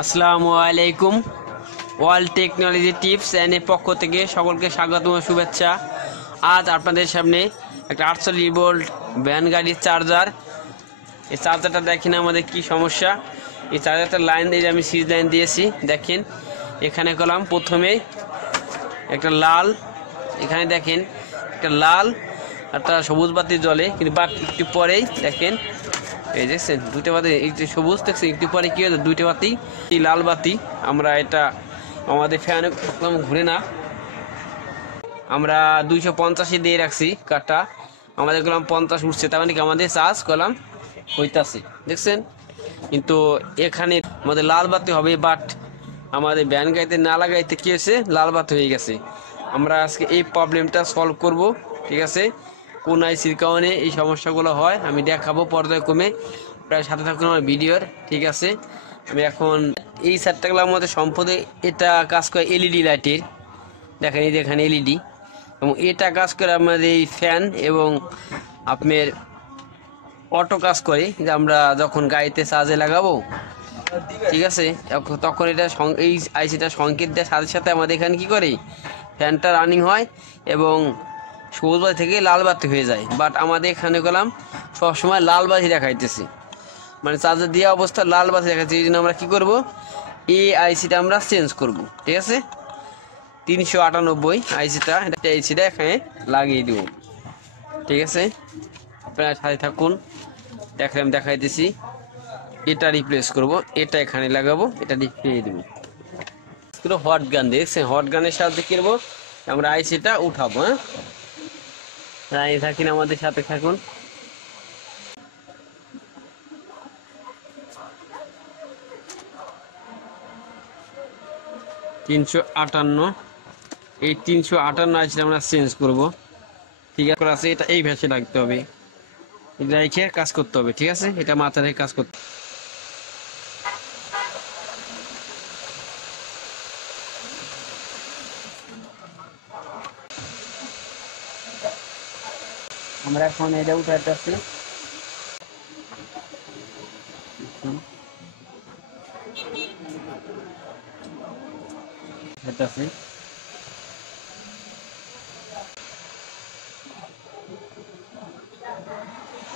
আসসালামু আলাইকুম। World technology tips এর পক্ষ থেকে সকলকে স্বাগত ও শুভেচ্ছা। আজ আপনাদের সামনে একটা 48 ভোল্ট ভ্যান গাড়ির চার্জার। এই চার্জারটা দেখেন আমাদের কি সমস্যা। এই চার্জারটার লাইন দিয়ে আমি সিরিজ লাইন দিয়েছি। দেখেন এখানে করলাম প্রথমে একটা লাল, এখানে দেখেন একটা লাল একটা সবুজ বাতি জ্বলে, কিন্তু বাট একটু পরেই দেখেন এই দেখছেন দুইটা বাতি, একটু সবুজ দেখছেন, একটু পরে কি হলো দুইটা বাতি এই লাল বাতি। আমরা এটা আমাদের ফ্যানে ঘুরে না, আমরা 250 দিয়ে রাখছি কাটা, আমাদের করলাম 50 উঠছে, তার মানে কি আমাদের চার্জ করলাম হইতাছে দেখছেন। কিন্তু এখানে আমাদের লাল বাতি হবে, বাট আমাদের ব্যান গাইতে না লাগাইতে কি হয়েছে লাল বাতি হয়ে গেছে। আমরা আজকে এই প্রবলেমটা সলভ করব, ঠিক আছে। কোন আইসির কারণে এই সমস্যাগুলো হয় আমি দেখাবো পর্যায়ক্রমে, প্রায় সাথে থাকুন আমার ভিডিওর, ঠিক আছে। আমি এখন এই সারটাগুলোর মধ্যে সম্পদে এটা কাজ করে এলইডি লাইটের, দেখেন এই দেখেন এলইডি, এবং এটা কাজ করে আমাদের এই ফ্যান এবং আপনার অটো কাজ করে, যে আমরা যখন গাড়িতে চার্জে লাগাবো, ঠিক আছে, তখন এটা এই আইসিটা সংকেত দেওয়ার সাথে সাথে আমাদের এখানে কি করে ফ্যানটা রানিং হয় এবং সবুজ বাতি থেকে লাল বাতি হয়ে যায়। বাট আমাদের এখানে গেলাম সবসময় লাল বাতি দেখাইতেছি, মানে চার্জার দেওয়া অবস্থা লাল বাতি দেখাচ্ছে। এই জন্য আমরা কী করবো, এই আইসিটা আমরা চেঞ্জ করব, ঠিক আছে। 398 আইসিটা এখানে লাগিয়ে দেব, ঠিক আছে। আপনারা সাথে থাকুন, দেখলাম দেখাইতেছি। এটা রিপ্লেস করব, এটা এখানে লাগাবো, এটা রিপ্লেস দেবো। হট গান দেখছেন, হট গানের সাহায্যে কি করবো আমরা আইসিটা উঠাবো। হ্যাঁ, রানি থাকেন, আমাদের সাথে থাকুন। এই 358 আইসিটা আমরা চেঞ্জ করব, ঠিক আছে। এটা এই ভ্যাসে লাগতে হবে, এটা রেখে কাজ করতে হবে, ঠিক আছে। এটা মাথায় রেখে কাজ করতে আমরা এখন এটা উঠাইতেছি।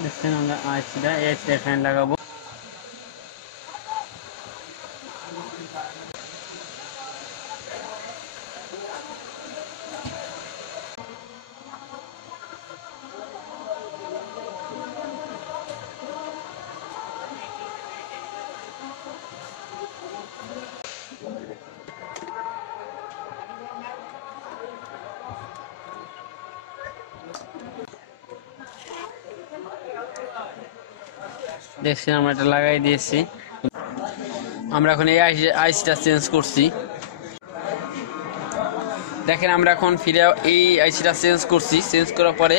দেখছেন আমরা আইসিটা এখানে লাগাবো। দেখছেন আমরা এটা লাগাই দিয়েছি। আমরা এখন এই আইসিটা চেঞ্জ করছি, দেখেন আমরা এখন ফিরে এই আইসিটা চেঞ্জ করছি। চেঞ্জ করার পরে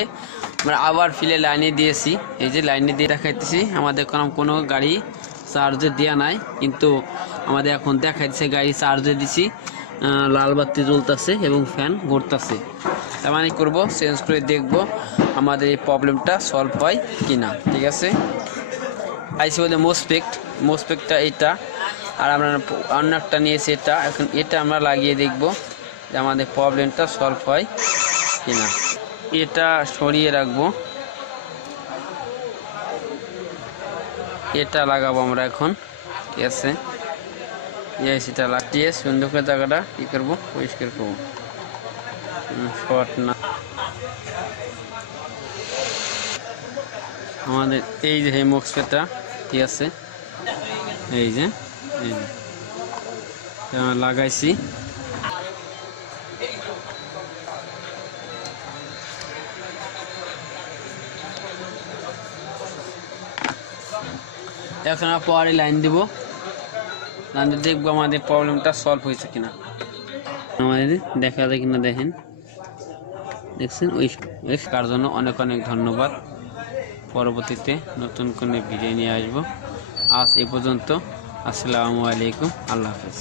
আমরা আবার ফিরে লাইনে দিয়েছি, এই যে লাইনে দিয়ে দেখাইতেছি। আমাদের কোনো গাড়ি চার্জে দেওয়া নাই, কিন্তু আমাদের এখন দেখাইতেছে গাড়ি চার্জে দিছি, লাল বাতি জ্বলতেছে এবং ফ্যান ঘুরতেছে। তার মানে করবো চেঞ্জ করে দেখব আমাদের এই প্রবলেমটা সলভ হয় কিনা, ঠিক আছে। আইসি বলতে মোসপেক্টটা এটা, আর আমরা অন্য একটা নিয়েছি এটা। এখন এটা আমরা লাগিয়ে দেখব যে আমাদের প্রবলেমটা সলভ হয় কিনা। এটা সরিয়ে রাখবো, এটা লাগাবো আমরা এখন, ঠিক আছে। এসিটা লাগিয়ে সুন্দর করে জায়গাটা কি করবো পরিষ্কার করবো, শর্ট না। আমাদের এই যে মোসপেক্টটা, ঠিক আছে, এই যে লাগাইছি। এখন পরে লাইন দিব, লাইন দিয়ে দেখবো আমাদের প্রবলেমটা সলভ হয়েছে কিনা। আমাদের দেখা যায় কিনা দেখেন, দেখছেন ওই কার জন্য অনেক অনেক ধন্যবাদ। পরবর্তীতে নতুন কোনো ভিডিও নিয়ে আসবো। আজ এ পর্যন্ত। আসসালামু আলাইকুম, আল্লাহ হাফেজ।